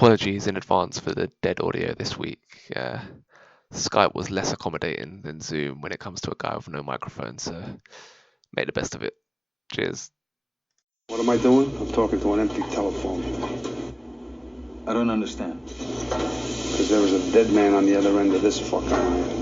Apologies in advance for the dead audio this week. Skype was less accommodating than Zoom when it comes to a guy with no microphone, so make the best of it. Cheers. What am I doing? I'm talking to an empty telephone. I don't understand. Because there was a dead man on the other end of this fucking line.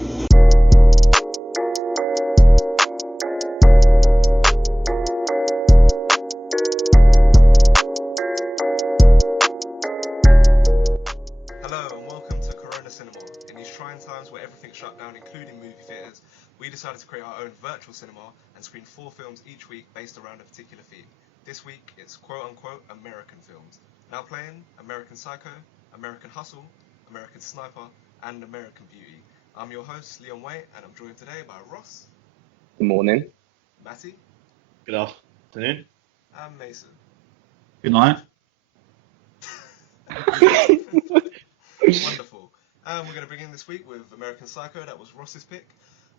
Times where everything's shut down, including movie theatres, we decided to create our own virtual cinema and screen 4 films each week based around a particular theme. This week, it's quote-unquote American films. Now playing American Psycho, American Hustle, American Sniper, and American Beauty. I'm your host, Leon Waite, and I'm joined today by Ross. Good morning. Matty. Good afternoon. And Mason. Good night. Wonderful. And we're going to begin this week with American Psycho. That was Ross's pick.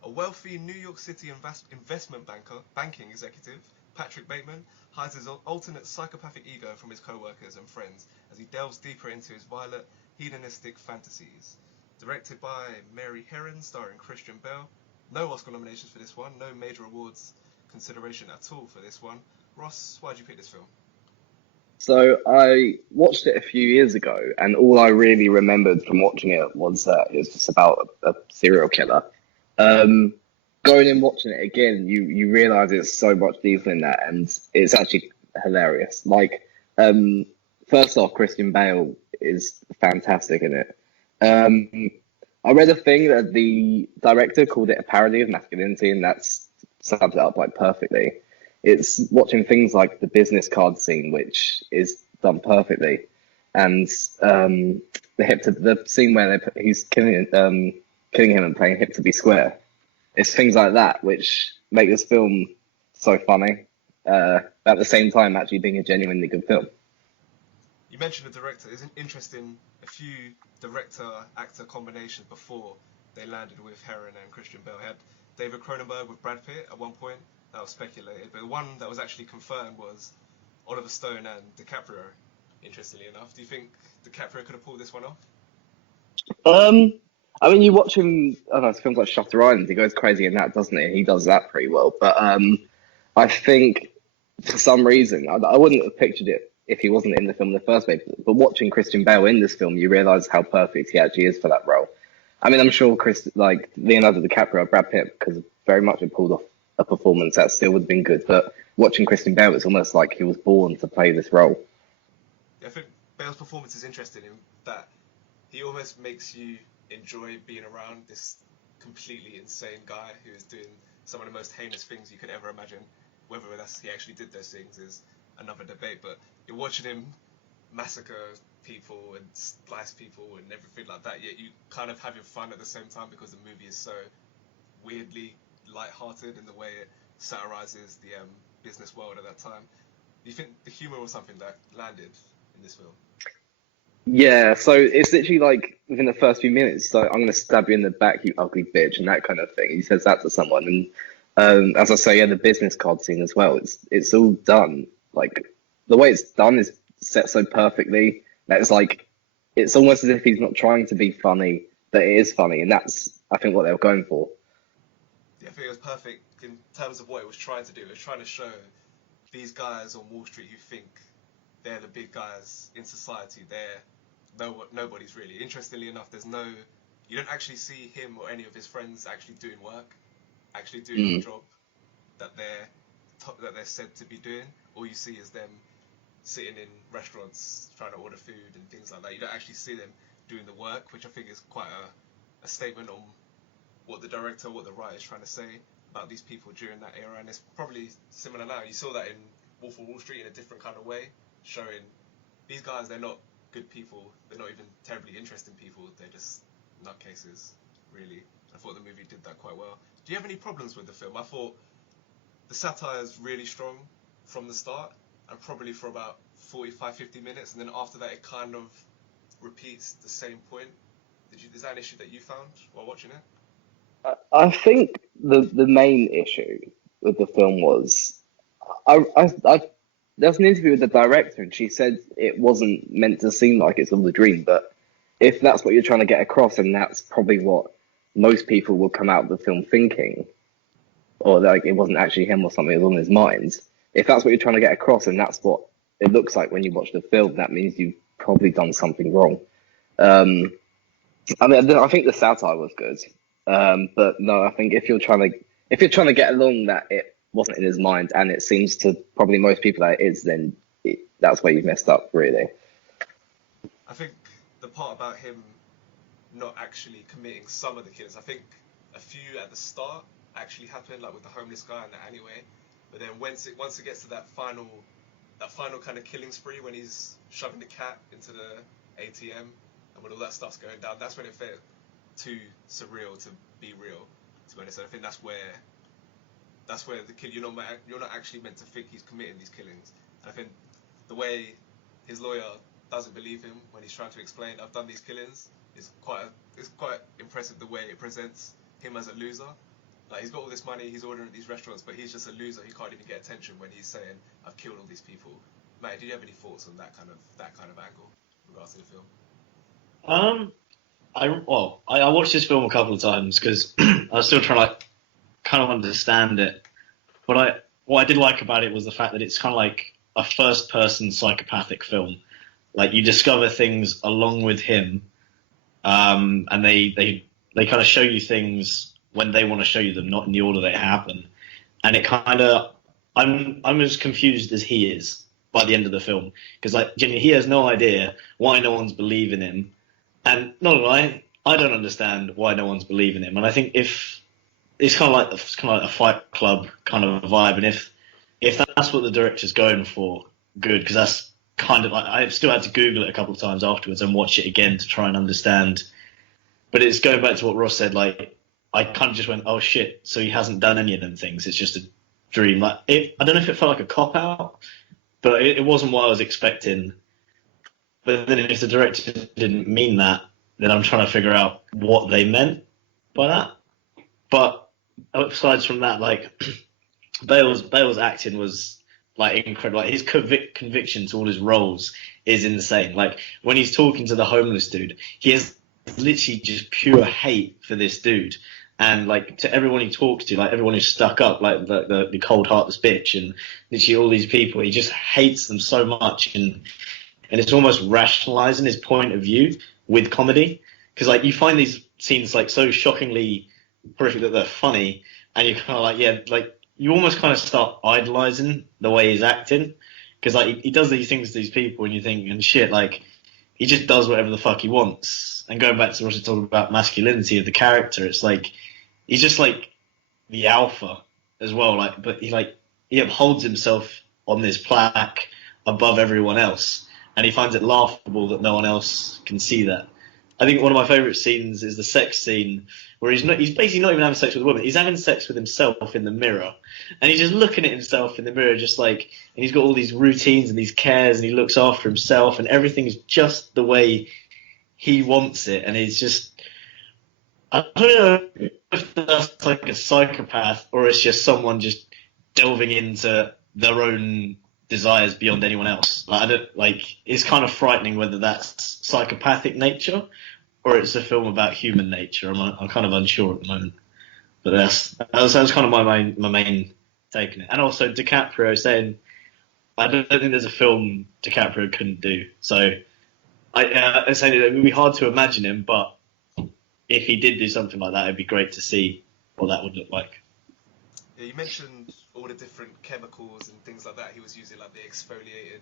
A wealthy New York City investment banking executive, Patrick Bateman, hides his alternate psychopathic ego from his co-workers and friends as he delves deeper into his violent, hedonistic fantasies. Directed by Mary Herron, starring Christian Bale. No Oscar nominations for this one. No major awards consideration at all for this one. Ross, why'd you pick this film? So I watched it a few years ago, and all I really remembered from watching it was that it was just about a serial killer. Going and watching it again, you realise it's so much deeper than that, and it's actually hilarious. First off, Christian Bale is fantastic in it. I read a thing that the director called it a parody of masculinity, and that's sums it up perfectly. It's watching things like the business card scene, which is done perfectly, and the scene where he's killing him and playing hip to be square. It's things like that which make this film so funny, at the same time actually being a genuinely good film. You mentioned the director. It's interesting, a few director-actor combinations before they landed with Herron and Christian Bale. Had David Cronenberg with Brad Pitt at one point. That was speculated, but the one that was actually confirmed was Oliver Stone and DiCaprio, interestingly enough. Do you think DiCaprio could have pulled this one off? I mean, you watch him, I don't know, films like Shutter Island, he goes crazy in that, doesn't he? He does that pretty well, but I think for some reason, I wouldn't have pictured it if he wasn't in the film in the first place, but watching Christian Bale in this film, you realise how perfect he actually is for that role. I mean, I'm sure Leonardo DiCaprio, Brad Pitt, because very much have pulled off a performance that still would have been good, but watching Christian Bale, it's almost like he was born to play this role. Yeah, I think Bale's performance is interesting in that he almost makes you enjoy being around this completely insane guy who is doing some of the most heinous things you could ever imagine. Whether he actually did those things is another debate, but you're watching him massacre people and slice people and everything like that, yet you kind of have your fun at the same time because the movie is so weirdly light-hearted in the way it satirizes the business world at that time. Do you think the humor was something that landed in this film? Yeah, so it's literally within the first few minutes, so I'm going to stab you in the back, you ugly bitch, and that kind of thing. He says that to someone, and as I say, the business card scene as well. It's all done the way it's done is set so perfectly that it's almost as if he's not trying to be funny, but it is funny, and that's I think what they were going for. Yeah, I think it was perfect in terms of what it was trying to do. It was trying to show these guys on Wall Street who think they're the big guys in society. Nobody's really. Interestingly enough, you don't actually see him or any of his friends actually doing work, actually doing the job that they're said to be doing. All you see is them sitting in restaurants trying to order food and things like that. You don't actually see them doing the work, which I think is quite a statement on what the director, what the writer is trying to say about these people during that era, and it's probably similar now. You saw that in Wolf of Wall Street in a different kind of way, showing these guys, they're not good people, they're not even terribly interesting people, they're just nutcases, really. I thought the movie did that quite well. Do you have any problems with the film? I thought the satire is really strong from the start, and probably for about 45-50 minutes, and then after that it kind of repeats the same point. Is that an issue that you found while watching it? I think the main issue with the film was I there's an interview with the director, and she said it wasn't meant to seem like it's all a dream. But if that's what you're trying to get across, and that's probably what most people will come out of the film thinking, or like it wasn't actually him or something, it was on his mind. If that's what you're trying to get across, and that's what it looks like when you watch the film, that means you've probably done something wrong. I mean, I think the satire was good, but no, I think if you're trying to get along that it wasn't in his mind, and it seems to probably most people that it is, then that's where you've messed up, really. I think the part about him not actually committing some of the kills, I think a few at the start actually happened, like with the homeless guy in the alleyway. But then once it gets to that final kind of killing spree when he's shoving the cat into the ATM and when all that stuff's going down, that's when it felt too surreal to be real. To be honest, and I think that's where the kill you're not actually meant to think he's committing these killings. And I think the way his lawyer doesn't believe him when he's trying to explain I've done these killings is quite impressive, the way it presents him as a loser. Like, he's got all this money, he's ordering at these restaurants, but he's just a loser. He can't even get attention when he's saying I've killed all these people. Matt, do you have any thoughts on that kind of angle in regards to the film? I watched this film a couple of times because I was still trying to kind of understand it. But what I did like about it was the fact that it's kind of like a first-person psychopathic film. Like, you discover things along with him, and they kind of show you things when they want to show you them, not in the order they happen. And it kind of, I'm as confused as he is by the end of the film, because like Jimmy, he has no idea why no one's believing him, and not I don't understand why no one's believing him. And I think if it's kind of like a Fight Club kind of vibe, and if that's what the director's going for, good, because that's kind of like, I still had to Google it a couple of times afterwards and watch it again to try and understand. But it's going back to what Ross said, like, I kind of just went, oh shit, so he hasn't done any of them things. It's just a dream. Like, I don't know if it felt like a cop-out, but it wasn't what I was expecting. But then if the director didn't mean that, then I'm trying to figure out what they meant by that. But aside from that, like, Bale's acting was like incredible. Like, his conviction to all his roles is insane. Like, when he's talking to the homeless dude, he has literally just pure hate for this dude, and like to everyone he talks to, like everyone who's stuck up, like the cold heartless bitch, and literally all these people, he just hates them so much, and it's almost rationalizing his point of view with comedy, because like you find these scenes like so shockingly horrific that they're funny, and you're kind of like, yeah, like you almost kind of start idolizing the way he's acting, because like he does these things to these people, and you think, and shit, like he just does whatever the fuck he wants. And going back to what you're talking about masculinity of the character, it's like he's just like the alpha as well. Like, but he upholds himself on this plaque above everyone else, and he finds it laughable that no one else can see that. I think one of my favourite scenes is the sex scene where he's basically not even having sex with a woman. He's having sex with himself in the mirror, and he's just looking at himself in the mirror, just like, and he's got all these routines and these cares, and he looks after himself, and everything's just the way he wants it. And he's just, I don't know if that's like a psychopath or it's just someone just delving into their own desires beyond anyone else. Like, I don't, like, it's kind of frightening whether that's psychopathic nature or it's a film about human nature. I'm kind of unsure at the moment, but that's kind of my main take on it. And also DiCaprio saying, I don't think there's a film DiCaprio couldn't do. So I saying it would be hard to imagine him, but if he did do something like that, it'd be great to see what that would look like. Yeah, you mentioned all the different chemicals and things like that he was using, like the exfoliating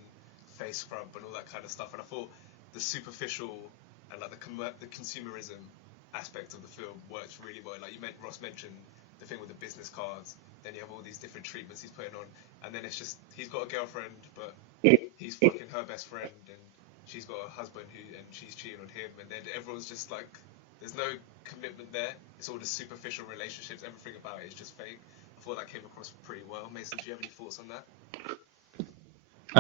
face scrub and all that kind of stuff. And I thought the superficial and like the consumerism aspect of the film works really well. Like Ross mentioned the thing with the business cards. Then you have all these different treatments he's putting on, and then it's just he's got a girlfriend, but he's fucking her best friend, and she's got a husband and she's cheating on him, and then everyone's just like, there's no commitment there. It's all the superficial relationships. Everything about it is just fake. I thought that came across pretty well. Mason, do you have any thoughts on that?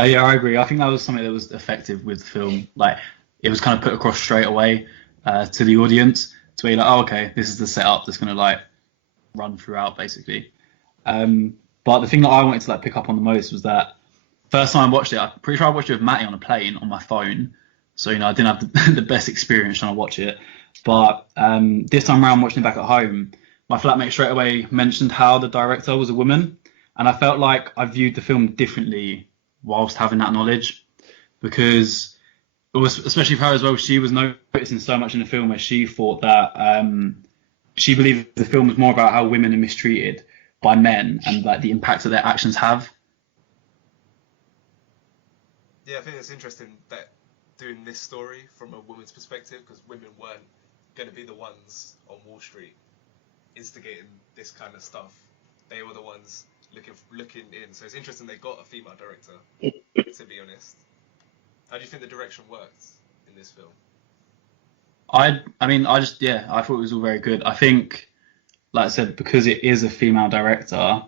Yeah, I agree. I think that was something that was effective with the film. Like, it was kind of put across straight away to the audience to be like, oh, okay, this is the setup that's going to like run throughout, basically. But the thing that I wanted to like pick up on the most was that First time I watched it, I'm pretty sure I watched it with Matty on a plane on my phone. So, I didn't have the best experience trying to watch it. But this time around, watching it back at home, my flatmate straight away mentioned how the director was a woman. And I felt like I viewed the film differently whilst having that knowledge. Because it was, especially for her as well, she was noticing so much in the film where she thought that she believed the film was more about how women are mistreated by men and like the impact that their actions have. Yeah, I think it's interesting that doing this story from a woman's perspective, because women weren't going to be the ones on Wall Street instigating this kind of stuff. They were the ones looking in. So it's interesting they got a female director. To be honest, how do you think the direction worked in this film? I mean, I thought it was all very good. I think, like I said, because it is a female director,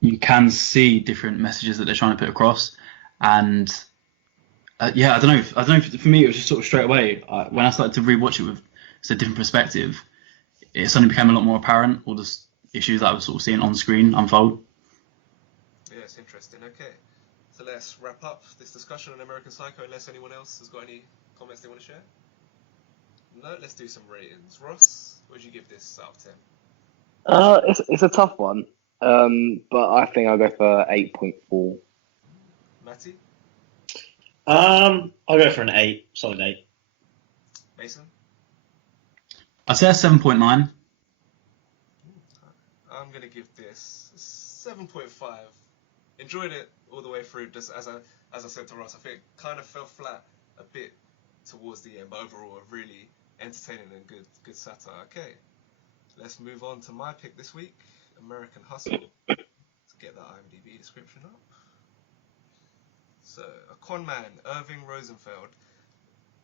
you can see different messages that they're trying to put across. And yeah, I don't know. I don't know. For me, it was just sort of straight away when I started to rewatch it with a different perspective. It suddenly became a lot more apparent all the issues that I was sort of seeing on screen unfold. Yeah, it's interesting. Okay, so let's wrap up this discussion on American Psycho. Unless anyone else has got any comments they want to share. No, let's do some ratings. Ross, what would you give this out of 10? It's a tough one, but I think I'll go for 8.4. Matty? I'll go for an 8, solid 8. Mason? I'd say a 7.9. I'm going to give this a 7.5. Enjoyed it all the way through, just as I said to Ross, I think it kind of fell flat a bit towards the end, but overall a really entertaining and good satire. Okay, let's move on to my pick this week, American Hustle. Let's get that IMDb description up. So, a con man, Irving Rosenfeld,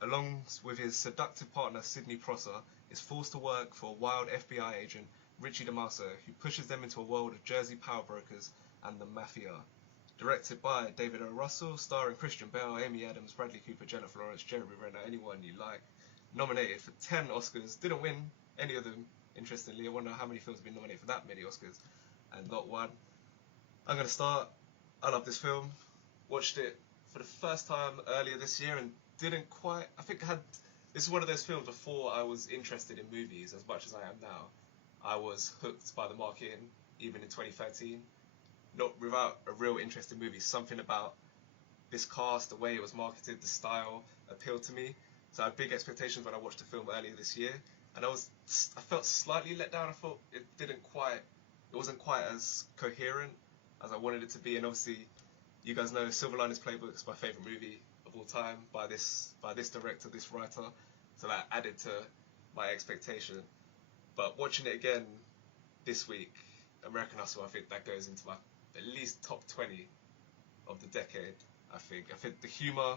along with his seductive partner Sidney Prosser, is forced to work for a wild FBI agent, Richie DeMaso, who pushes them into a world of Jersey power brokers and the mafia. Directed by David O. Russell, starring Christian Bale, Amy Adams, Bradley Cooper, Jennifer Lawrence, Jeremy Renner, anyone you like. Nominated for 10 Oscars, didn't win any of them, interestingly. I wonder how many films have been nominated for that many Oscars and not one. I'm going to start. I love this film. Watched it for the first time earlier this year and didn't quite. I think this is one of those films before I was interested in movies as much as I am now. I was hooked by the marketing, even in 2013. Not without a real interest in movies. Something about this cast, the way it was marketed, the style appealed to me. So I had big expectations when I watched the film earlier this year, and I felt slightly let down. I thought it wasn't quite as coherent as I wanted it to be. And obviously, you guys know Silver Linings Playbook is my favorite movie of all time by this director, this writer. So that added to my expectation. But watching it again this week, American Hustle, I think that goes into my at least top 20 of the decade. I think the humor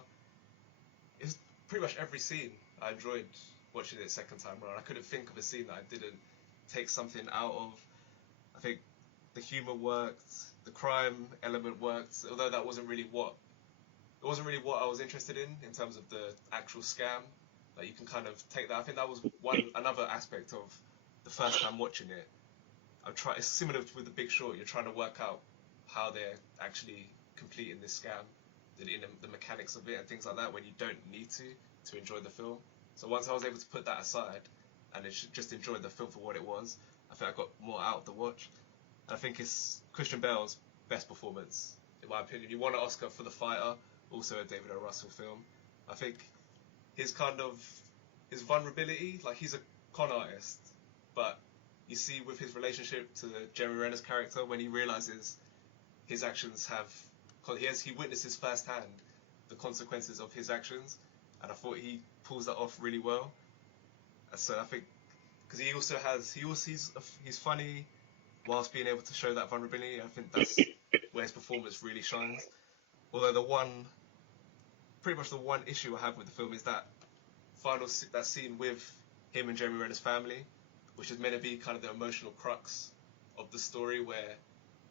is pretty much every scene I enjoyed watching it second time around. I couldn't think of a scene that I didn't take something out of. I think the humor worked, the crime element worked, although that wasn't really what I was interested in terms of the actual scam. Like you can kind of take that. I think that was another aspect of the first time watching it. It's similar with The Big Short. You're trying to work out how they're actually completing this scam, the mechanics of it and things like that, when you don't need to enjoy the film. So once I was able to put that aside and just enjoy the film for what it was, I think I got more out of the watch. And I think it's Christian Bale's best performance, in my opinion. He won an Oscar for The Fighter, also a David O. Russell film. I think his vulnerability, like he's a con artist, but you see with his relationship to Jeremy Renner's character, when he realizes his actions he witnesses firsthand the consequences of his actions, and I thought he pulls that off really well. So I think because he's funny whilst being able to show that vulnerability. I think that's where his performance really shines. Although pretty much the one issue I have with the film is that that scene with him and Jeremy Renner's family, which is meant to be kind of the emotional crux of the story, where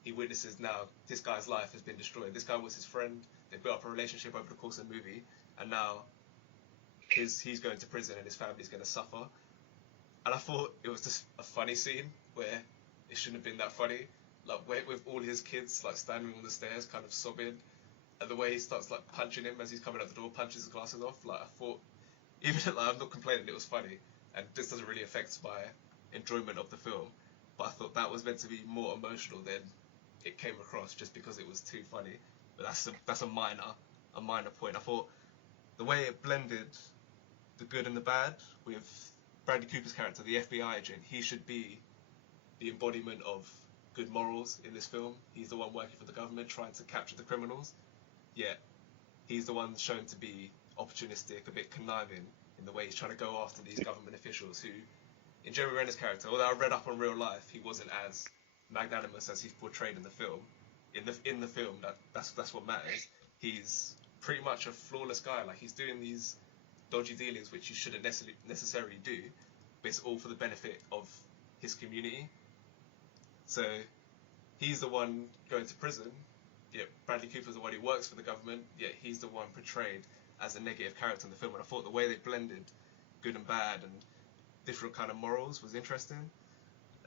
he witnesses now this guy's life has been destroyed. This guy was his friend. They built up a relationship over the course of the movie, and now he's going to prison and his family's going to suffer. And I thought it was just a funny scene where it shouldn't have been that funny, like with all his kids like standing on the stairs, kind of sobbing. and the way he starts like punching him as he's coming out the door, punches his glasses off. Like I thought, even like, I'm not complaining, it was funny, and this doesn't really affect my enjoyment of the film. But I thought that was meant to be more emotional than it came across, just because it was too funny. But that's a minor point. I thought the way it blended the good and the bad with Bradley Cooper's character, the FBI agent, he should be the embodiment of good morals in this film. He's the one working for the government, trying to capture the criminals. Yet he's the one shown to be opportunistic, a bit conniving in the way he's trying to go after these government officials who, in Jeremy Renner's character, although I read up on real life, he wasn't as magnanimous as he's portrayed in the film. In the film, that's what matters. He's pretty much a flawless guy. Like, he's doing these dodgy dealings which you shouldn't necessarily do, but it's all for the benefit of his community. So he's the one going to prison, yet Bradley Cooper's the one who works for the government, yet he's the one portrayed as a negative character in the film. And I thought the way they blended good and bad and different kind of morals was interesting.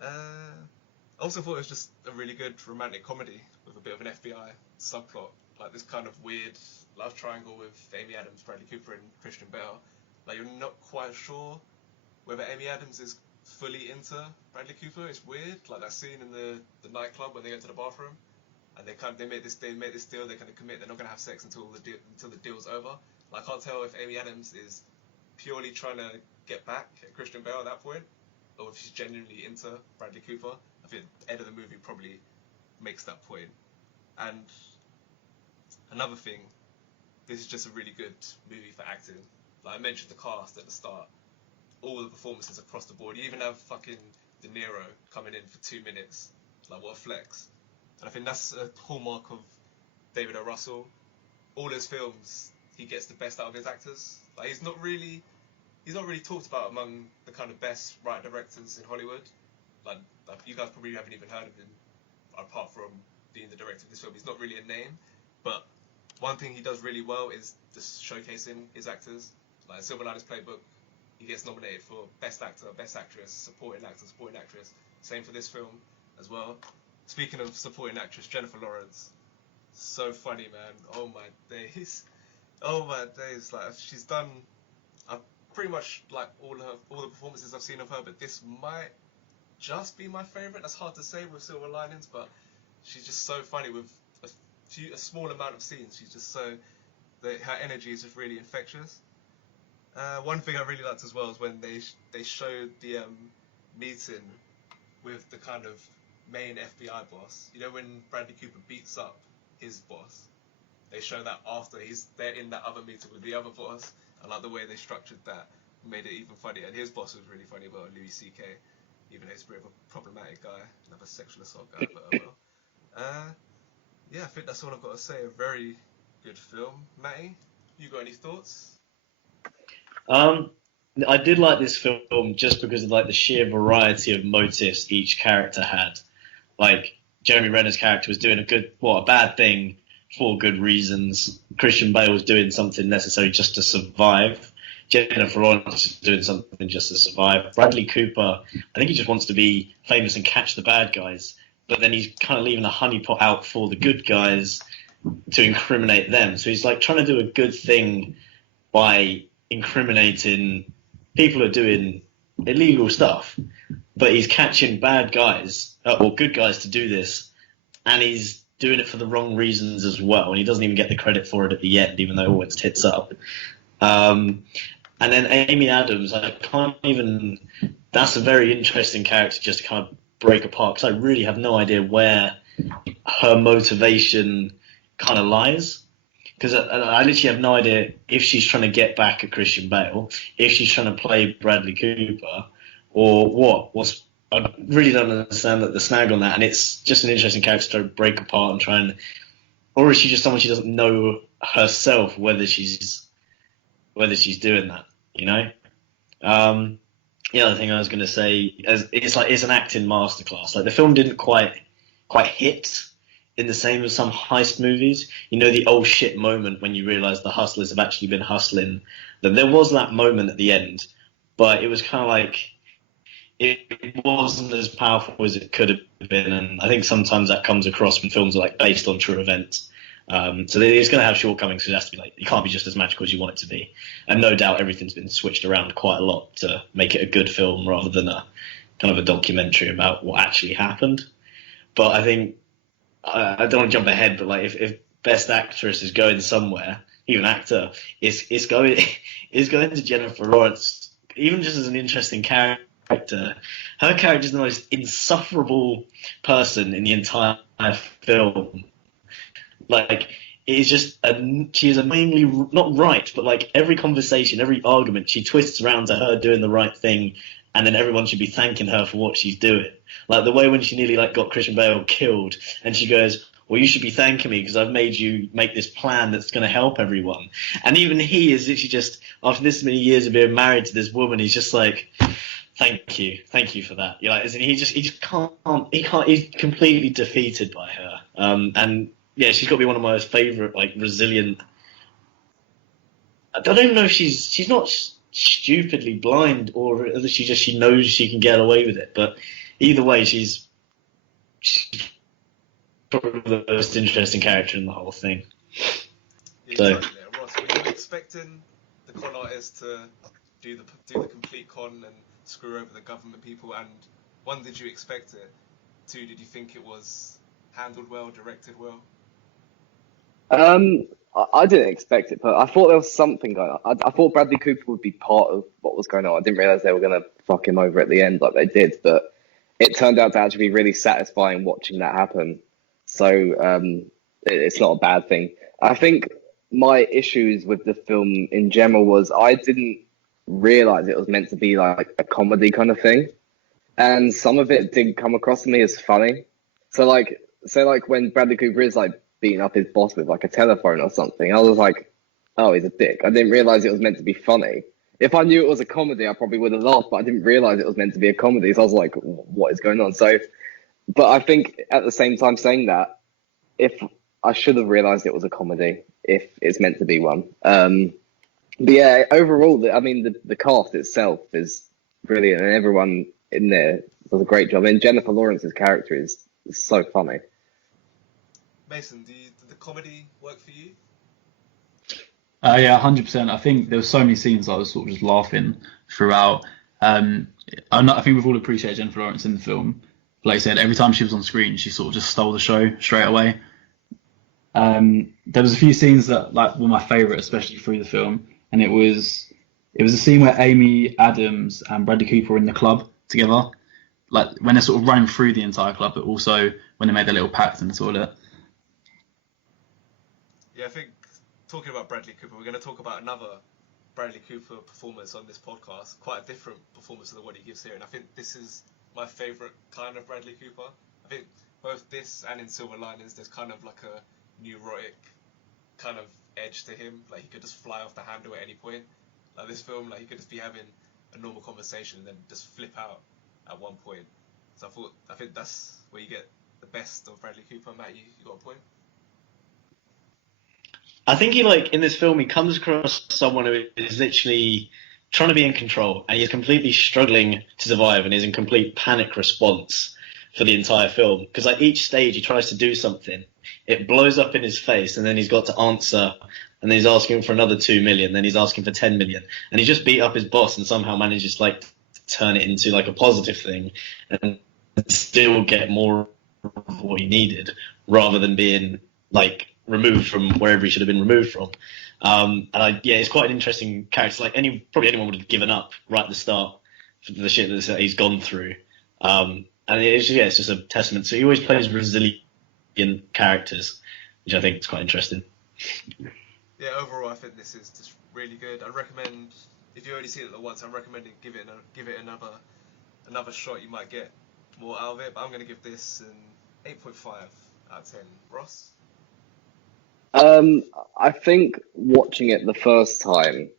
I also thought it was just a really good romantic comedy with a bit of an FBI subplot, like this kind of weird love triangle with Amy Adams, Bradley Cooper, and Christian Bale. Like, you're not quite sure whether Amy Adams is fully into Bradley Cooper. It's weird, like that scene in the nightclub when they go to the bathroom, and they make this deal. They're going to commit. They're not going to have sex until the deal's over. Like, I can't tell if Amy Adams is purely trying to get back at Christian Bale at that point, or if she's genuinely into Bradley Cooper. I think the end of the movie probably makes that point. And another thing, this is just a really good movie for acting. Like I mentioned the cast at the start, all the performances across the board. You even have fucking De Niro coming in for 2 minutes. Like, what a flex. And I think that's a hallmark of David O. Russell. All his films, he gets the best out of his actors. Like, he's not really talked about among the kind of best writer directors in Hollywood. Like you guys probably haven't even heard of him, apart from being the director of this film. He's not really a name, but one thing he does really well is just showcasing his actors. Like Silver Linings Playbook, he gets nominated for Best Actor, Best Actress, Supporting Actor, Supporting Actress. Same for this film as well. Speaking of Supporting Actress, Jennifer Lawrence, so funny, man. Oh my days. Like, she's done pretty much like all the performances I've seen of her, but this might just be my favourite. That's hard to say with Silver Linings, but she's just so funny with a small amount of scenes. She's just her energy is just really infectious. One thing I really liked as well is when they showed the meeting with the kind of main FBI boss. You know, when Bradley Cooper beats up his boss, they show that after they're in that other meeting with the other boss. I like the way they structured that, made it even funnier. And his boss was really funny, well, Louis C.K., even though he's a bit of a problematic guy, another sexual assault guy, but oh well. Yeah, I think that's all I've got to say. A very good film. Matty, you got any thoughts? I did like this film just because of like the sheer variety of motives each character had. Like Jeremy Renner's character was doing a bad thing for good reasons. Christian Bale was doing something necessary just to survive. Jennifer Lawrence is doing something just to survive. Bradley Cooper, I think he just wants to be famous and catch the bad guys, but then he's kind of leaving a honeypot out for the good guys to incriminate them. So he's like trying to do a good thing by incriminating people who are doing illegal stuff, but he's catching bad guys or good guys to do this, and he's doing it for the wrong reasons as well, and he doesn't even get the credit for it at the end, even though it always tits up. And then Amy Adams, that's a very interesting character just to kind of break apart, because I really have no idea where her motivation kind of lies. Because I literally have no idea if she's trying to get back at Christian Bale, if she's trying to play Bradley Cooper, or what. I really don't understand the snag on that, and it's just an interesting character to break apart and try and, or is she just someone she doesn't know herself whether she's doing that, you know? The other thing I was going to say is it's an acting masterclass. Like the film didn't quite hit in the same as some heist movies. You know, the oh shit moment when you realise the hustlers have actually been hustling. There was that moment at the end, but it was kind of like it wasn't as powerful as it could have been. And I think sometimes that comes across when films are like based on true events. So it's going to have shortcomings. It has to be like, it can't be just as magical as you want it to be. And no doubt everything's been switched around quite a lot to make it a good film rather than a kind of a documentary about what actually happened. But I think, I don't want to jump ahead, but like if Best Actress is going somewhere, even actor, it's going to Jennifer Lawrence, even just as an interesting character. Her character is the most insufferable person in the entire film. Like, it is just she is annoyingly not right, but like every conversation, every argument, she twists around to her doing the right thing, and then everyone should be thanking her for what she's doing. Like the way when she nearly like got Christian Bale killed, and she goes, "Well, you should be thanking me because I've made you make this plan that's going to help everyone." And even he is literally just, after this many years of being married to this woman, he's just like, thank you for that. You know, he just can't, he's completely defeated by her. And yeah, she's got to be one of my favourite, like, resilient. I don't even know if she's not stupidly blind, or whether she knows she can get away with it. But either way, she's probably the most interesting character in the whole thing. Yeah, So- exactly. Ross, were you expecting the con artist to do the complete con and screw over the government people? And one, did you expect it? Two, did you think it was handled well, directed well? I didn't expect it, but I thought there was something going on. I thought Bradley Cooper would be part of what was going on. I didn't realize they were going to fuck him over at the end like they did, but it turned out to actually be really satisfying watching that happen. So it's not a bad thing. I think my issues with the film in general was I didn't realize it was meant to be like a comedy kind of thing, and some of it did come across to me as funny. So like when Bradley Cooper is like beating up his boss with like a telephone or something, I was like, oh, he's a dick. I didn't realize it was meant to be funny. If I knew it was a comedy, I probably would have laughed, but I didn't realize it was meant to be a comedy. So I was like, what is going on? So, but I think at the same time saying that, if I should have realized it was a comedy, if it's meant to be one. But yeah, overall, the cast itself is brilliant, and everyone in there does a great job. And Jennifer Lawrence's character is so funny. Mason, did the comedy work for you? Yeah, 100%. I think there were so many scenes I was sort of just laughing throughout. I think we've all appreciated Jennifer Lawrence in the film. Like I said, every time she was on screen, she sort of just stole the show straight away. There was a few scenes that like were my favourite, especially through the film, and it was a scene where Amy Adams and Bradley Cooper were in the club together, like when they're sort of running through the entire club, but also when they made their little pact in the toilet. Yeah, I think talking about Bradley Cooper, we're going to talk about another Bradley Cooper performance on this podcast. Quite a different performance to the one he gives here, and I think this is my favourite kind of Bradley Cooper. I think both this and in Silver Linings, there's kind of like a neurotic kind of edge to him. Like he could just fly off the handle at any point. Like this film, like he could just be having a normal conversation and then just flip out at one point. So I think that's where you get the best of Bradley Cooper. Matt, you got a point? I think he in this film, he comes across someone who is literally trying to be in control, and he's completely struggling to survive, and is in complete panic response for the entire film. Because like each stage he tries to do something, it blows up in his face, and then he's got to answer, and then he's asking for another 2 million, then he's asking for 10 million, and he just beat up his boss and somehow manages to turn it into like a positive thing and still get more of what he needed, rather than being like removed from wherever he should have been removed from. It's quite an interesting character. Like probably anyone would have given up right at the start for the shit that he's gone through. And it's just a testament. So he always plays resilient characters, which I think is quite interesting. Yeah, overall, I think this is just really good. I'd recommend, if you already seen it once, I'm recommending give it another shot. You might get more out of it. But I'm going to give this an 8.5 out of 10. Ross? I think watching it the first time,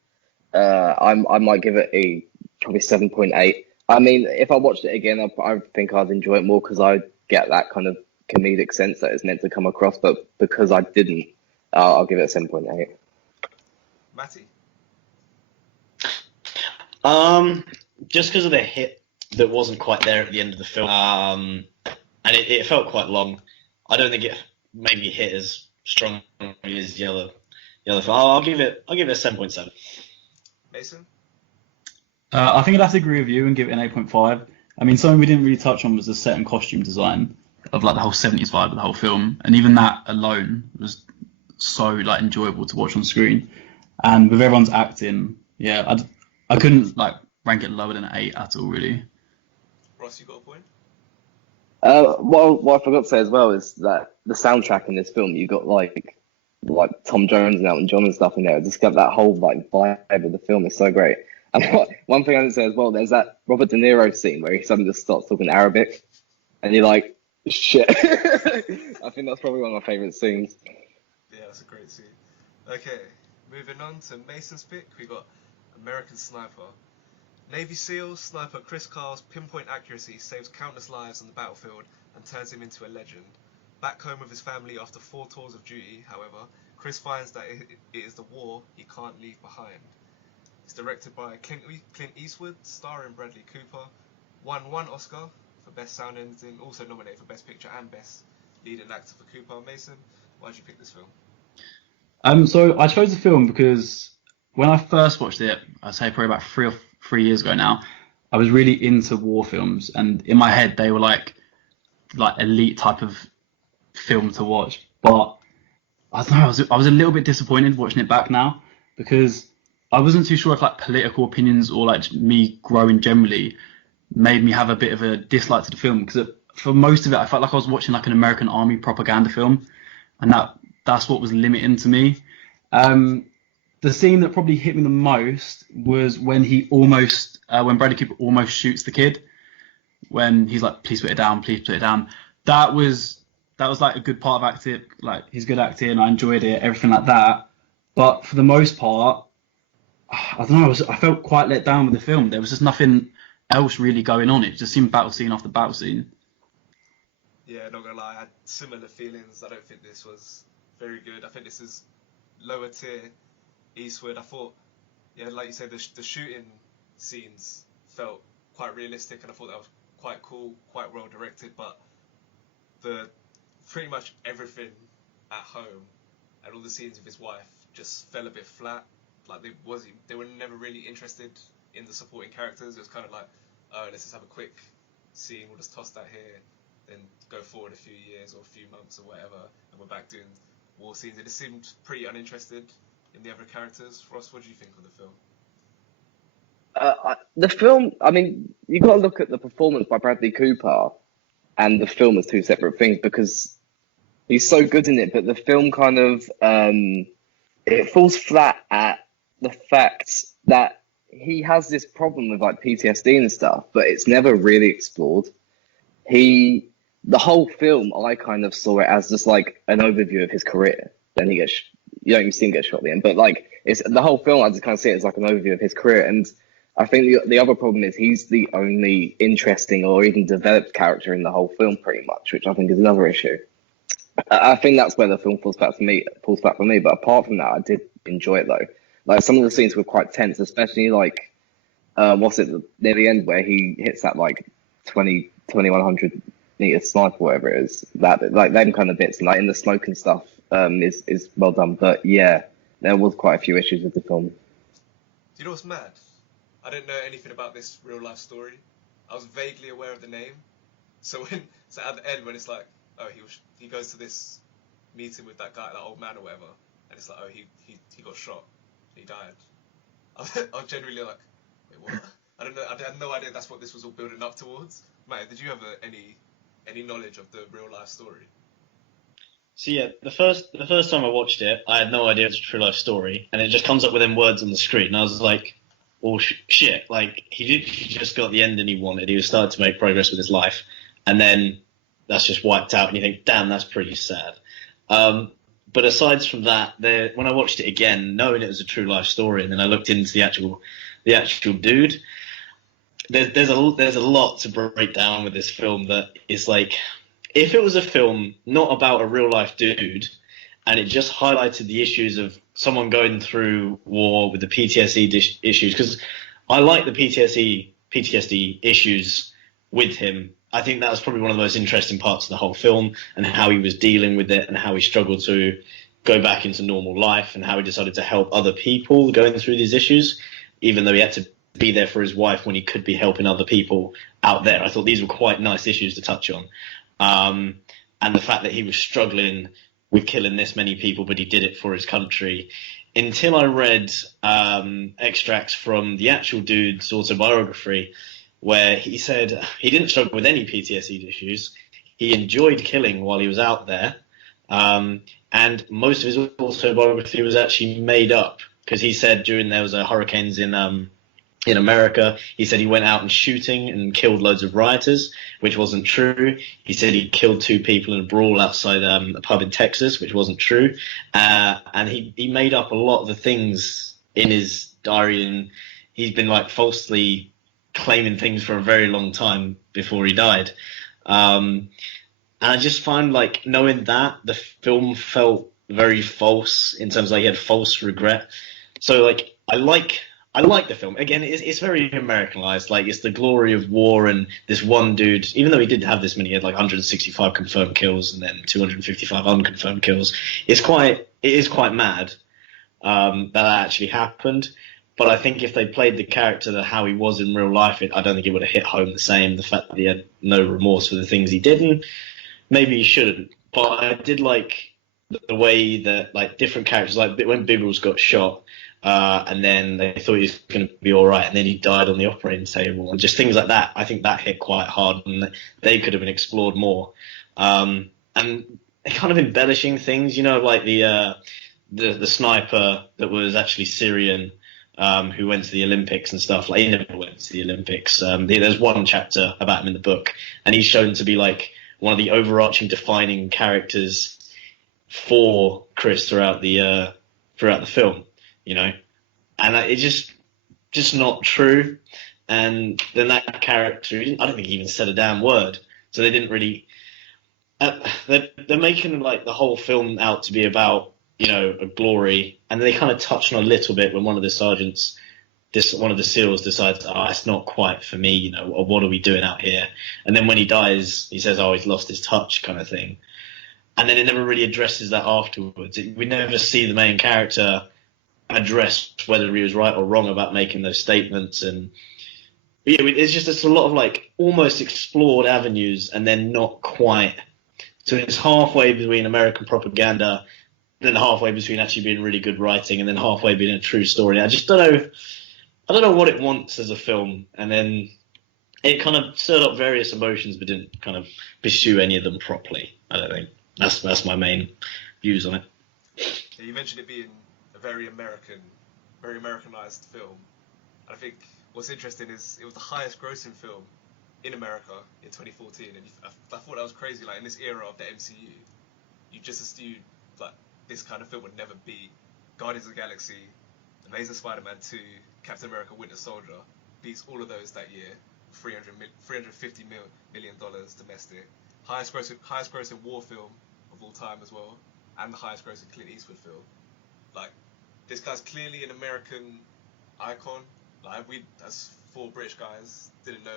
I might give it a probably 7.8. I mean, if I watched it again, I think I'd enjoy it more because I get that kind of comedic sense that it's meant to come across. But because I didn't, I'll give it a 7.8. Matty? Just because of the hit that wasn't quite there at the end of the film, and it felt quite long. I don't think it maybe hit as strong he is yellow. I'll give it a 7.7. Mason? I think I'd have to agree with you and give it an 8.5. I mean, something we didn't really touch on was the set and costume design of like the whole 70s vibe of the whole film, and even that alone was so like enjoyable to watch on screen. And with everyone's acting, yeah, I couldn't like rank it lower than an 8 at all, really. Ross, you got a point? What I forgot to say as well is that the soundtrack in this film, you got like Tom Jones and Elton John and stuff in there. Just got that whole like vibe of the film is so great. And one thing I didn't say as well, there's that Robert De Niro scene where he suddenly just starts talking Arabic, and you're like, shit. I think that's probably one of my favorite scenes. Yeah, that's a great scene. Okay, moving on to Mason's pick, we got American Sniper. Navy SEAL sniper Chris Carl's pinpoint accuracy saves countless lives on the battlefield and turns him into a legend. Back home with his family after 4 tours of duty, however, Chris finds that it is the war he can't leave behind. It's directed by Clint Eastwood, starring Bradley Cooper. Won 1 Oscar for Best Sound Editing, also nominated for Best Picture and Best Leading Actor for Cooper. Mason, why did you pick this film? So I chose the film because when I first watched it, I'd say probably about 3 years ago now, I was really into war films, and in my head they were like elite type of film to watch. But I don't know, I was a little bit disappointed watching it back now, because I wasn't too sure if like political opinions or like me growing generally made me have a bit of a dislike to the film, because for most of it I felt like I was watching like an American army propaganda film, and that's what was limiting to me. The scene that probably hit me the most was when when Bradley Cooper almost shoots the kid, when he's like, please put it down, please put it down. That was like a good part of acting, like he's good acting, I enjoyed it, everything like that. But for the most part, I don't know, I felt quite let down with the film. There was just nothing else really going on. It just seemed battle scene after battle scene. Yeah, not gonna lie, I had similar feelings. I don't think this was very good. I think this is lower tier Eastwood. I thought, yeah, like you said, the shooting scenes felt quite realistic, and I thought that was quite cool, quite well directed. But the pretty much everything at home and all the scenes with his wife just fell a bit flat. Like they were never really interested in the supporting characters. It was kind of like, oh, let's just have a quick scene. We'll just toss that here, then go forward a few years or a few months or whatever, and we're back doing war scenes. It just seemed pretty uninterested in the other characters. Ross, what do you think of the film? The film, I mean, you got to look at the performance by Bradley Cooper and the film as two separate things, because he's so good in it, but the film kind of it falls flat at the fact that he has this problem with like PTSD and stuff, but it's never really explored. The whole film, I kind of saw it as just like an overview of his career. Then you don't even see him get shot at the end, but like it's the whole film. I just kind of see it as like an overview of his career. And I think the other problem is he's the only interesting or even developed character in the whole film, pretty much, which I think is another issue. I think that's where the film falls flat for me. But apart from that, I did enjoy it though. Like some of the scenes were quite tense, especially like what's it near the end where he hits that like 2100 meter sniper, whatever it is. That like them kind of bits, like in the smoke and stuff, is well done. But yeah, there was quite a few issues with the film. Do you know what's mad? I didn't know anything about this real life story. I was vaguely aware of the name. So at the end when it's like, oh, he goes to this meeting with that guy, that old man or whatever, and it's like, oh, he got shot, he died. I was genuinely like, wait, what? I had no idea that's what this was all building up towards. Matt, did you have any knowledge of the real life story? So yeah, the first time I watched it, I had no idea it's a true life story, and it just comes up with them words on the screen, and I was like, well, shit, like he just got the ending he wanted. He was starting to make progress with his life, and then that's just wiped out, and you think, damn, that's pretty sad. But aside from that, when I watched it again, knowing it was a true life story, and then I looked into the actual dude, there's a lot to break down with this film that is like, if it was a film not about a real life dude, and it just highlighted the issues of someone going through war with the PTSD issues, because I like the PTSD issues with him, I think that was probably one of the most interesting parts of the whole film, and how he was dealing with it, and how he struggled to go back into normal life, and how he decided to help other people going through these issues, even though he had to be there for his wife when he could be helping other people out there. I thought these were quite nice issues to touch on. And the fact that he was struggling with killing this many people, but he did it for his country. Until I read extracts from the actual dude's autobiography, where he said he didn't struggle with any PTSD issues. He enjoyed killing while he was out there. And most of his autobiography was actually made up, because he said during there was hurricanes in America, he said he went out and shooting and killed loads of rioters, which wasn't true. He said he killed 2 people in a brawl outside a pub in Texas, which wasn't true. And he made up a lot of the things in his diary, and he's been like falsely claiming things for a very long time before he died. And I just find, like, knowing that, the film felt very false in terms of, like, he had false regret. So, like, I like the film. Again, it's very Americanized. Like, it's the glory of war, and this one dude, even though he did have this many, he had like 165 confirmed kills and then 255 unconfirmed kills. It is quite mad that actually happened. But I think if they played the character how he was in real life, I don't think it would have hit home the same. The fact that he had no remorse for the things he did, and maybe he shouldn't. But I did like the way that, like, different characters, like when Biggles got shot, and then they thought he was going to be all right, and then he died on the operating table, and just things like that. I think that hit quite hard, and they could have been explored more. And kind of embellishing things, like the sniper that was actually Syrian, who went to the Olympics and stuff. Like, he never went to the Olympics. There's one chapter about him in the book, and he's shown to be like one of the overarching defining characters for Chris throughout the film, and it's just not true. And then that character, I don't think he even said a damn word. So they didn't really. They're making, like, the whole film out to be about, a glory, and they kind of touch on a little bit when one of the sergeants, one of the SEALs, decides, it's not quite for me, or what are we doing out here? And then when he dies, he says, he's lost his touch, kind of thing. And then it never really addresses that afterwards. We never see the main character address whether he was right or wrong about making those statements. And yeah, it's a lot of, like, almost explored avenues, and then not quite. So it's halfway between American propaganda, then halfway between actually being really good writing, and then halfway being a true story. I just don't know. I don't know what it wants as a film, and then it kind of stirred up various emotions, but didn't kind of pursue any of them properly. I don't think that's my main views on it. Yeah, you mentioned it being a very Americanized film. And I think what's interesting is it was the highest grossing film in America in 2014, and I thought that was crazy. Like, in this era of the MCU, you just assumed, like, this kind of film would never be Guardians of the Galaxy, Amazing Spider-Man 2, Captain America: Winter Soldier beats all of those that year. $350 million domestic, highest grossing war film of all time as well, and the highest grossing Clint Eastwood film. Like, this guy's clearly an American icon. Like, we, as 4 British guys, didn't know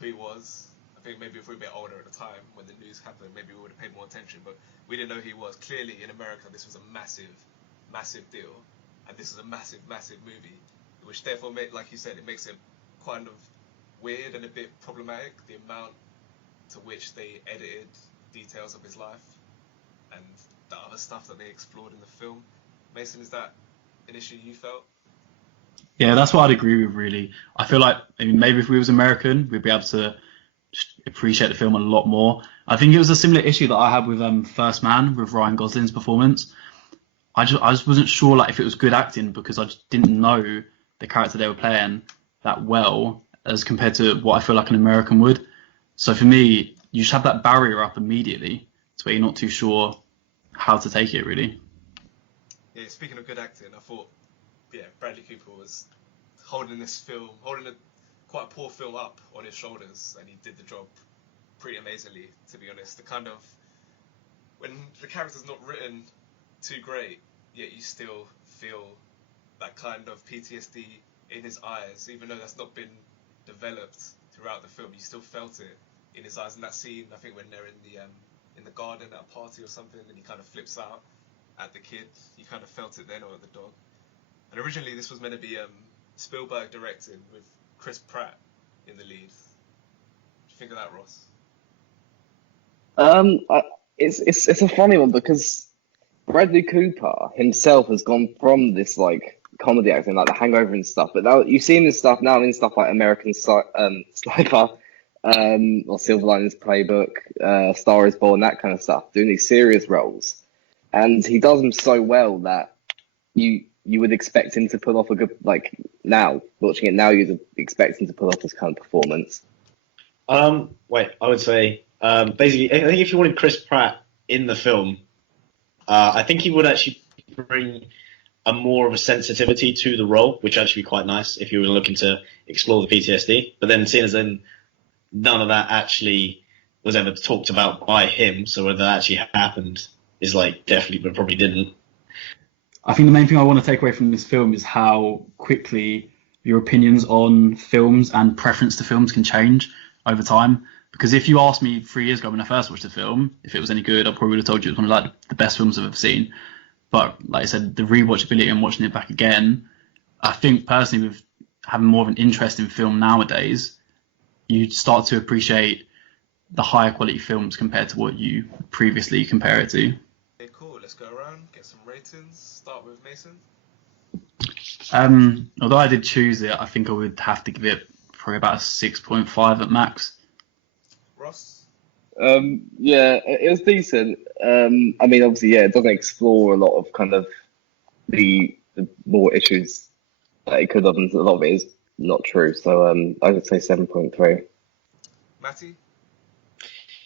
who he was. I think maybe if we were a bit older at the time when the news happened, maybe we would have paid more attention, but we didn't know who he was. Clearly, in America, this was a massive deal, and this is a massive movie, which therefore, like you said, it makes it kind of weird and a bit problematic, the amount to which they edited details of his life and the other stuff that they explored in the film. Mason, is that an issue you felt? Yeah, that's what I'd agree with, really. I feel like, maybe if we was American, we'd be able to just appreciate the film a lot more. I think it was a similar issue that I had with First Man, with Ryan Gosling's performance. I just wasn't sure, like, if it was good acting, because I just didn't know the character they were playing that well as compared to what I feel like an American would. So for me, you just have that barrier up immediately to where you're not too sure how to take it, really. Yeah, speaking of good acting, I thought, Bradley Cooper was holding a quite poor film up on his shoulders, and he did the job pretty amazingly, to be honest. The kind of, when the character's not written too great, yet you still feel that kind of PTSD in his eyes, even though that's not been developed throughout the film, you still felt it. in his eyes in that scene. I think when they're in the garden at a party or something, and he kind of flips out at the kid. You kind of felt it then, or at the dog. And originally this was meant to be Spielberg directing with Chris Pratt in the lead. What do you think of that, Ross? It's a funny one because Bradley Cooper himself has gone from this like comedy acting, like The Hangover and stuff, but now you've seen this stuff now in stuff like Sniper, or Silver Linings Playbook, Star Is Born, that kind of stuff, doing these serious roles, and he does them so well that you would expect him to pull off a good, like, now watching it now you'd expect him to pull off this kind of performance. Wait, I would say basically, I think if you wanted Chris Pratt in the film, I think he would actually bring a more of a sensitivity to the role, which would actually be quite nice if you were looking to explore the PTSD. But then, seeing as then none of that actually was ever talked about by him, so whether that actually happened is like definitely, but probably didn't. I think the main thing I want to take away from this film is how quickly your opinions on films and preference to films can change over time. Because if you asked me 3 years ago when I first watched the film, if it was any good, I probably would have told you it was one of like the best films I've ever seen. But like I said, the rewatchability and watching it back again, I think personally with having more of an interest in film nowadays, you start to appreciate the higher quality films compared to what you previously compare it to. Okay, cool. Let's go around, get some ratings. Start with Mason. Although I did choose it, I think I would have to give it probably about a 6.5 at max. Ross? Yeah, it was decent. I mean, obviously, yeah, it doesn't explore a lot of kind of the more issues that it could have, and a lot of it is not true. So I would say 7.3. Matty?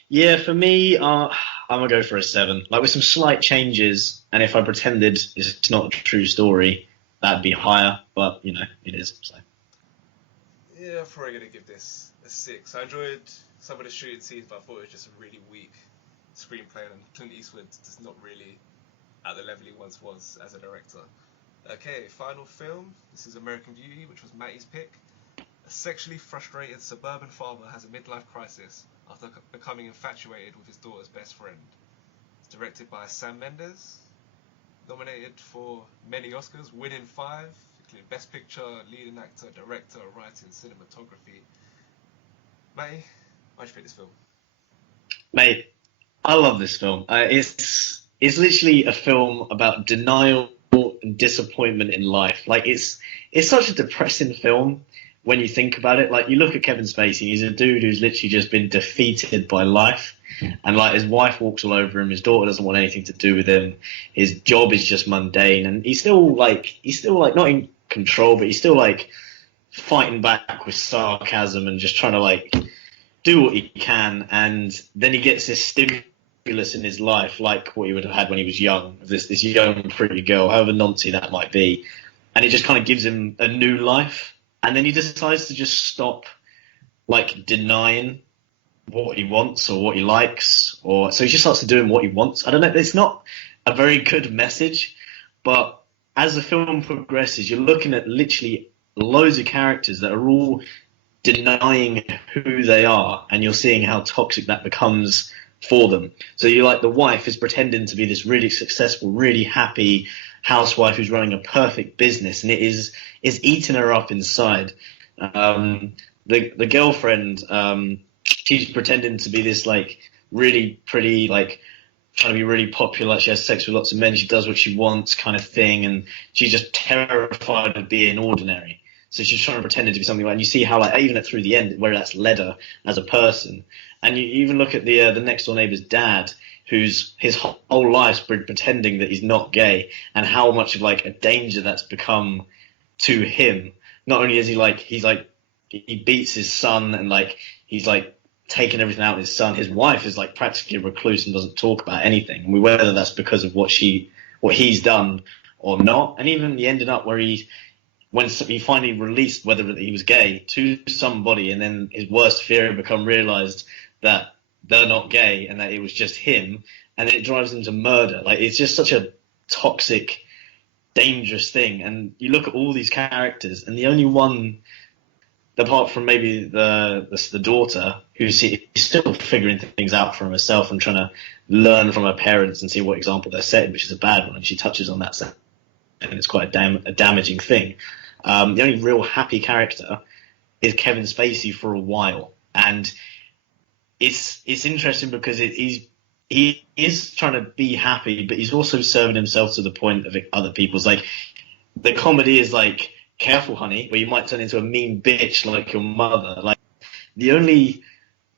Yeah, for me, I'm gonna go for a 7. Like with some slight changes, and if I pretended it's not a true story, that'd be higher. But you know, it is. So. Yeah, I'm probably going to give this a 6. I enjoyed some of the shooting scenes, but I thought it was just a really weak screenplay, and Clint Eastwood is not really at the level he once was as a director. Okay, final film. This is American Beauty, which was Matty's pick. A sexually frustrated suburban father has a midlife crisis after becoming infatuated with his daughter's best friend. It's directed by Sam Mendes, nominated for many Oscars, winning 5, including Best Picture, Leading Actor, Director, Writing, Cinematography. Matty, why'd you pick this film? Mate, I love this film. It's literally a film about denial and disappointment in life. Like it's such a depressing film when you think about it. Like you look at Kevin Spacey, he's a dude who's literally just been defeated by life, and like his wife walks all over him, his daughter doesn't want anything to do with him, his job is just mundane, and he's still like not in control, but he's still like fighting back with sarcasm and just trying to like do what he can, and then he gets this stimulus in his life, like what he would have had when he was young, this young pretty girl, however noncy that might be, and it just kind of gives him a new life, and then he decides to just stop like denying what he wants or what he likes, or so he just starts doing what he wants. I don't know, it's not a very good message, but as the film progresses, you're looking at literally loads of characters that are all denying who they are, and you're seeing how toxic that becomes for them. So you're like, the wife is pretending to be this really successful, really happy housewife who's running a perfect business, and it is eating her up inside. The girlfriend, she's pretending to be this like really pretty, like trying to be really popular. She has sex with lots of men. She does what she wants, kind of thing, and she's just terrified of being ordinary. So she's trying to pretend to be something like, and you see how like even through the end where that's led her as a person. And you even look at the next door neighbor's dad, who's his whole life's been pretending that he's not gay, and how much of like a danger that's become to him. Not only is he beats his son, and like he's like taking everything out of his son. His wife is like practically a recluse and doesn't talk about anything. And whether that's because of what he's done or not. And even he ended up where when he finally released whether he was gay to somebody, and then his worst fear had become realized that they're not gay and that it was just him, and it drives him to murder. Like it's just such a toxic, dangerous thing. And you look at all these characters, and the only one apart from maybe the daughter, who's still figuring things out for herself and trying to learn from her parents and see what example they're setting, which is a bad one, and she touches on that, and it's quite a damaging thing. The only real happy character is Kevin Spacey for a while, and it's interesting because he is trying to be happy, but he's also serving himself to the point of other people's. Like, the comedy is like, careful, honey, where you might turn into a mean bitch like your mother. Like, the only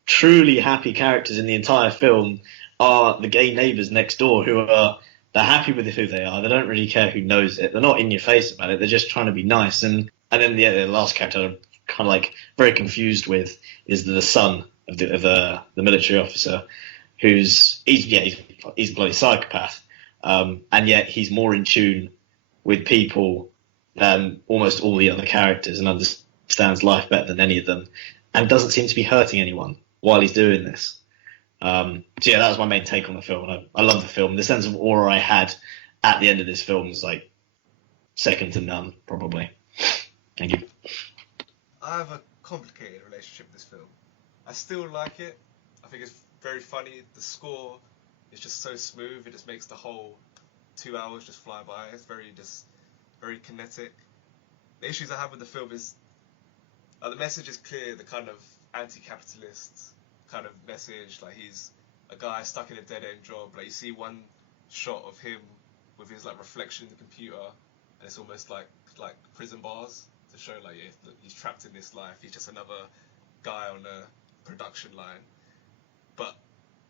truly happy characters in the entire film are the gay neighbors next door, they're happy with who they are. They don't really care who knows it. They're not in your face about it. They're just trying to be nice. And then the last character I'm kind of like very confused with is the son of the military officer, he's a bloody psychopath, and yet he's more in tune with people than almost all the other characters, and understands life better than any of them, and doesn't seem to be hurting anyone while he's doing this. So yeah, that was my main take on the film. And I love the film. The sense of awe I had at the end of this film is like second to none, probably. Thank you. I have a complicated relationship with this film. I still like it. I think it's very funny. The score is just so smooth. It just makes the whole 2 hours just fly by. It's very kinetic. The issues I have with the film is the message is clear. The kind of anti-capitalist kind of message. Like, he's a guy stuck in a dead-end job. Like, you see one shot of him with his like reflection in the computer, and it's almost like prison bars to show like, yeah, look, he's trapped in this life. He's just another guy on a production line. But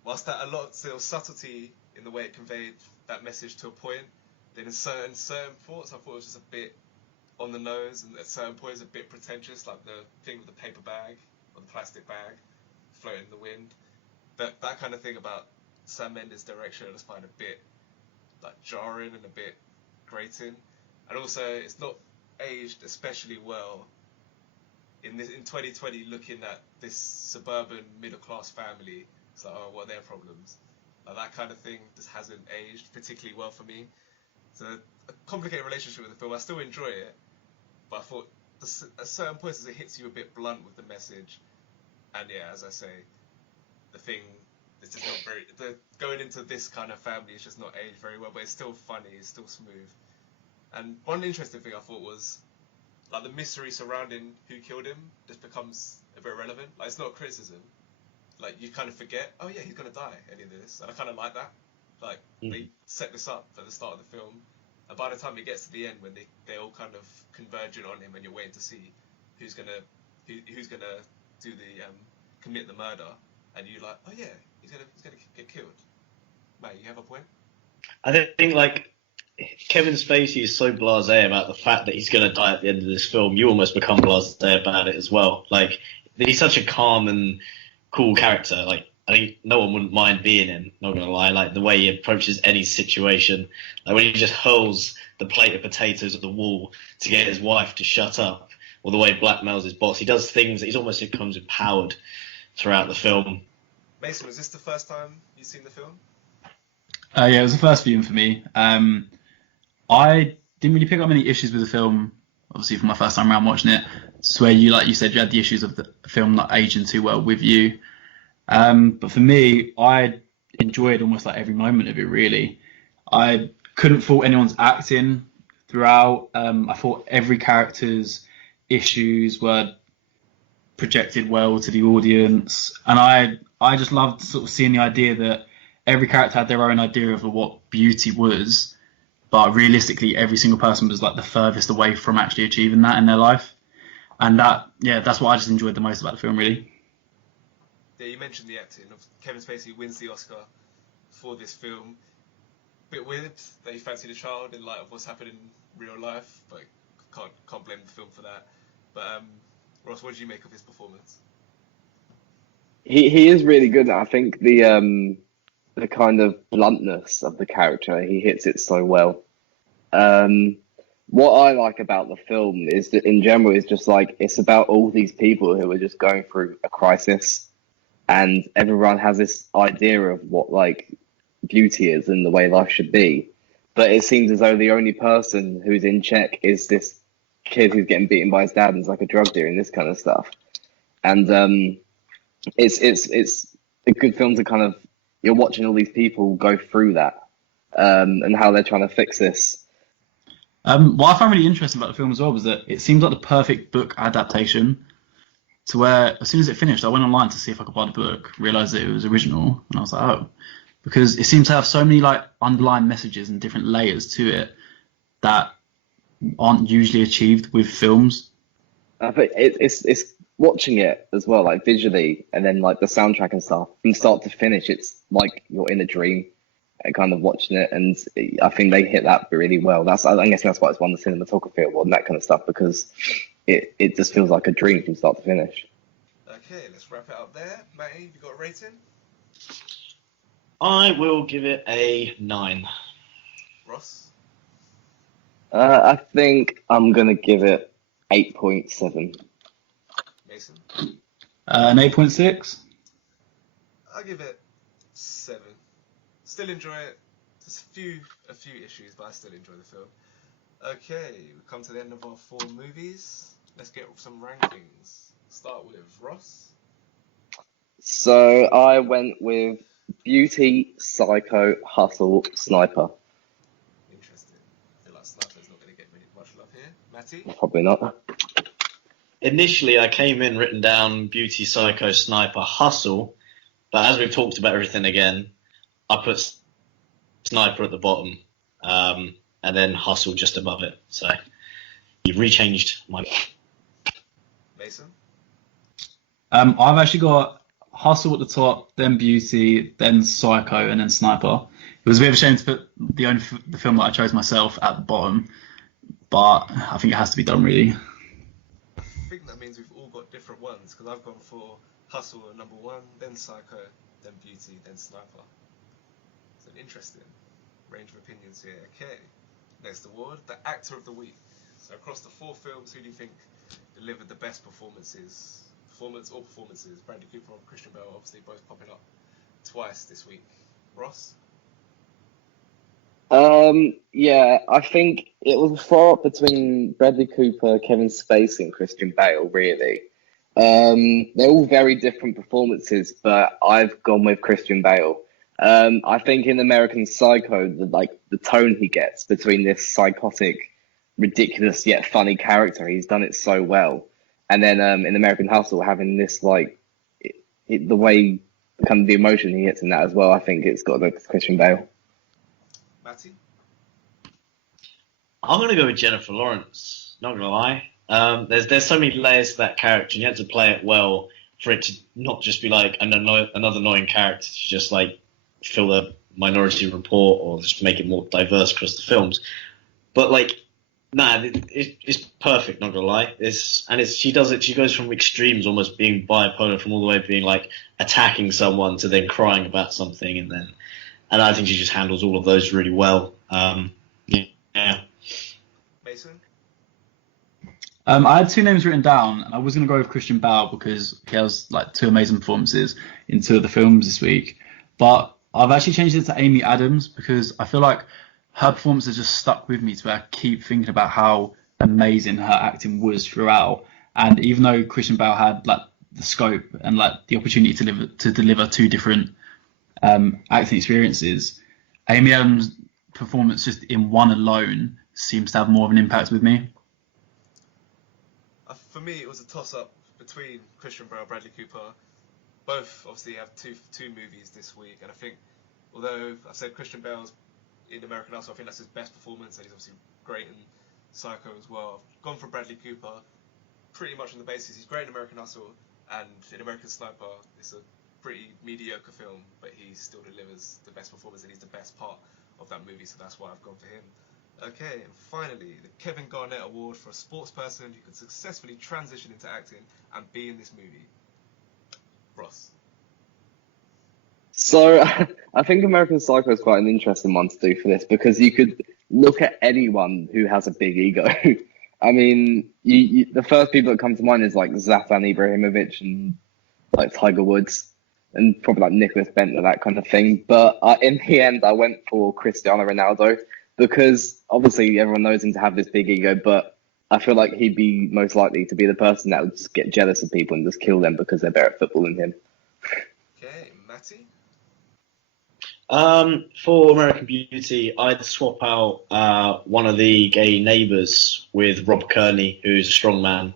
whilst that a lot of subtlety in the way it conveyed that message to a point, then in certain thoughts I thought it was just a bit on the nose, and at certain points a bit pretentious, like the thing with the paper bag or the plastic bag floating in the wind. That kind of thing about Sam Mendes' direction I just find a bit like jarring and a bit grating. And also it's not aged especially well in 2020, looking at this suburban middle class family. It's like, oh, what are their problems? Like, that kind of thing just hasn't aged particularly well for me. So a complicated relationship with the film. I still enjoy it, but I thought at certain points it hits you a bit blunt with the message. And yeah, as I say, the thing is just not very. Going into this kind of family is just not aged very well, but it's still funny. It's still smooth. And one interesting thing I thought was, like, the mystery surrounding who killed him just becomes a bit irrelevant. Like, it's not a criticism. Like, you kind of forget, oh yeah, he's gonna die at the end of this, and I kind of like that. Like, they set this up at the start of the film, and by the time it gets to the end, when they're all kind of converging on him, and you're waiting to see who's gonna do the commit the murder, and you're like, oh yeah, he's gonna get killed. Mate, you have a point? I think like Kevin Spacey is so blasé about the fact that he's going to die at the end of this film, you almost become blasé about it as well. Like, he's such a calm and cool character. Like, I think no one wouldn't mind being him, not gonna lie. Like, the way he approaches any situation, like when he just hurls the plate of potatoes at the wall to get his wife to shut up, or the way he blackmails his boss. He does things that he becomes empowered throughout the film. Mason, was this the first time you've seen the film? Yeah, it was the first viewing for me. I didn't really pick up many issues with the film, obviously, for my first time around watching it. It's where you, like you said, you had the issues of the film not aging too well with you. But for me, I enjoyed almost like every moment of it, really. I couldn't fault anyone's acting throughout. I thought every character's issues were projected well to the audience. And I just loved sort of seeing the idea that every character had their own idea of what beauty was, but realistically, every single person was like the furthest away from actually achieving that in their life. And that's what I just enjoyed the most about the film, really. Yeah, you mentioned the acting of Kevin Spacey wins the Oscar for this film. Bit weird that he fancied a child in light of what's happened in real life, but can't blame the film for that. But Ross, what did you make of his performance? He is really good. I think the kind of bluntness of the character, he hits it so well. What I like about the film is that in general, it's just like, it's about all these people who are just going through a crisis, and everyone has this idea of what like beauty is and the way life should be. But it seems as though the only person who's in check is this kid who's getting beaten by his dad and is like a drug dealer and this kind of stuff. And it's a good film to kind of, you're watching all these people go through that, and how they're trying to fix this. What I found really interesting about the film as well was that it seems like the perfect book adaptation. To where as soon as it finished, I went online to see if I could buy the book, realized that it was original, and I was like, oh, because it seems to have so many like underlying messages and different layers to it that aren't usually achieved with films. I think it's watching it as well, like visually, and then like the soundtrack and stuff from start to finish. It's like you're in a dream and kind of watching it, and I think they hit that really well. I guess that's why it's won the cinematography award and that kind of stuff, because it just feels like a dream from start to finish. Okay, let's wrap it up there. Matty, you got a rating? I will give it a 9. Ross? I think I'm gonna give it 8.7. Mason? An 8.6. I'll give it 7. Still enjoy it. There's a few issues, but I still enjoy the film. Okay, we've come to the end of our 4 movies. Let's get some rankings. Start with Ross. So I went with Beauty, Psycho, Hustle, Sniper. Interesting. I feel like Sniper's not going to get much love here. Matty? Probably not. Initially, I came in written down Beauty, Psycho, Sniper, Hustle, but as we've talked about everything again, I put Sniper at the bottom, and then Hustle just above it. So you've rechanged my. Mason? I've actually got Hustle at the top, then Beauty, then Psycho, and then Sniper. It was a bit of a shame to put the film that I chose myself at the bottom, but I think it has to be done really. I think that means we've all got different ones, because I've gone for Hustle at number 1, then Psycho, then Beauty, then Sniper. It's an interesting range of opinions here. Okay, next award, the Actor of the Week. So across the 4 films, who do you think delivered the best performances? Performances. Bradley Cooper and Christian Bale obviously both popping up twice this week. Ross? Yeah, I think it was a throw up between Bradley Cooper, Kevin Spacey, and Christian Bale, really. They're all very different performances, but I've gone with Christian Bale. I think in American Psycho, the tone he gets between this psychotic, ridiculous yet funny character, he's done it so well. And then in American Hustle, having this the way kind of the emotion he gets in that as well, I think it's got Christian Bale. Matty? I'm gonna go with Jennifer Lawrence. Not gonna lie. There's so many layers to that character, and you have to play it well for it to not just be like another annoying character to just like fill the Minority Report or just make it more diverse across the films. But like, it's perfect. Not gonna lie. She does it. She goes from extremes, almost being bipolar, from all the way being like attacking someone to then crying about something, and I think she just handles all of those really well. Yeah. Mason? I had 2 names written down, and I was going to go with Christian Bale because he has like 2 amazing performances in 2 of the films this week. But I've actually changed it to Amy Adams because I feel like her performance has just stuck with me to where I keep thinking about how amazing her acting was throughout. And even though Christian Bale had like the scope and like the opportunity to deliver 2 different acting experiences, Amy Adams' performance just in one alone seems to have more of an impact with me. For me, it was a toss-up between Christian Bale and Bradley Cooper. Both obviously have two movies this week, and I think, although I've said Christian Bale's in American Hustle, I think that's his best performance, and he's obviously great in Psycho as well. I've gone for Bradley Cooper pretty much on the basis he's great in American Hustle, and in American Sniper, it's a pretty mediocre film, but he still delivers the best performance, and he's the best part of that movie, so that's why I've gone for him. Okay, and finally, the Kevin Garnett Award for a sports person who could successfully transition into acting and be in this movie. Ross? So I think American Psycho is quite an interesting one to do for this because you could look at anyone who has a big ego. I mean, the first people that come to mind is like Zlatan Ibrahimovic and like Tiger Woods and probably like Nicholas Bentner, that kind of thing. But in the end, I went for Cristiano Ronaldo because obviously everyone knows him to have this big ego, but I feel like he'd be most likely to be the person that would just get jealous of people and just kill them because they're better at football than him. Okay, Matty. For American Beauty, I'd swap out one of the gay neighbours with Rob Kearney, who's a strong man.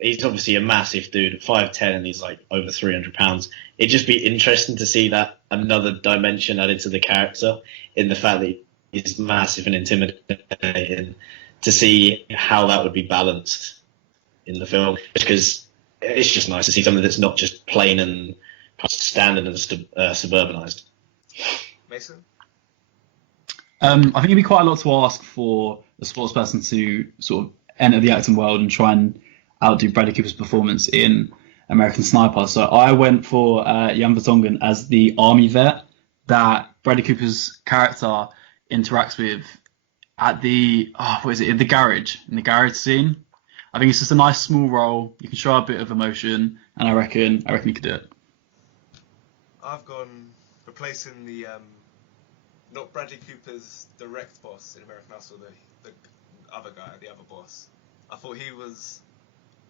He's obviously a massive dude, 5'10", and he's like over 300 pounds. It'd just be interesting to see that another dimension added to the character in the fact that he's massive and intimidating, to see how that would be balanced in the film. Because it's just nice to see something that's not just plain and standard and suburbanized. Mason. I think it'd be quite a lot to ask for a sports person to sort of enter the acting world and try and outdo Bradley Cooper's performance in American Sniper. So I went for Jan Vertonghen as the army vet that Bradley Cooper's character interacts with at the in the garage scene. I think it's just a nice small role. You can show a bit of emotion, and I reckon you could do it. I've gone replacing the not Bradley Cooper's direct boss in American Hustle, the other guy, the other boss. I thought he was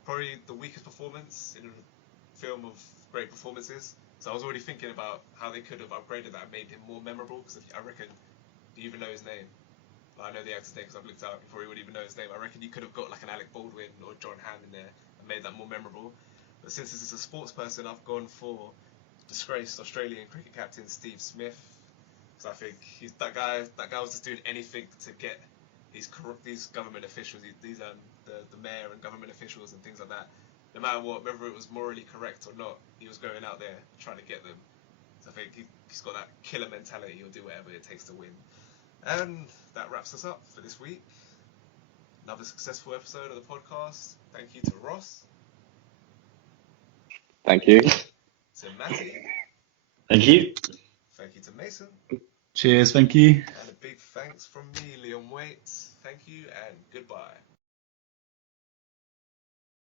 probably the weakest performance in a film of great performances. So I was already thinking about how they could have upgraded that and made him more memorable. Because I reckon, do you even know his name? I know the actor's name because I've looked out before he would even know his name. I reckon you could have got like an Alec Baldwin or John Hamm in there and made that more memorable. But since this is a sports person, I've gone for disgraced Australian cricket captain Steve Smith. Because I think that guy was just doing anything to get these government officials, the mayor and government officials and things like that. No matter what, whether it was morally correct or not, he was going out there trying to get them. So I think he's got that killer mentality. He'll do whatever it takes to win. And that wraps us up for this week. Another successful episode of the podcast. Thank you to Ross. Thank you. To Matty. Thank you. Thank you to Mason. Cheers, thank you. And a big thanks from me, Liam Waite. Thank you and goodbye.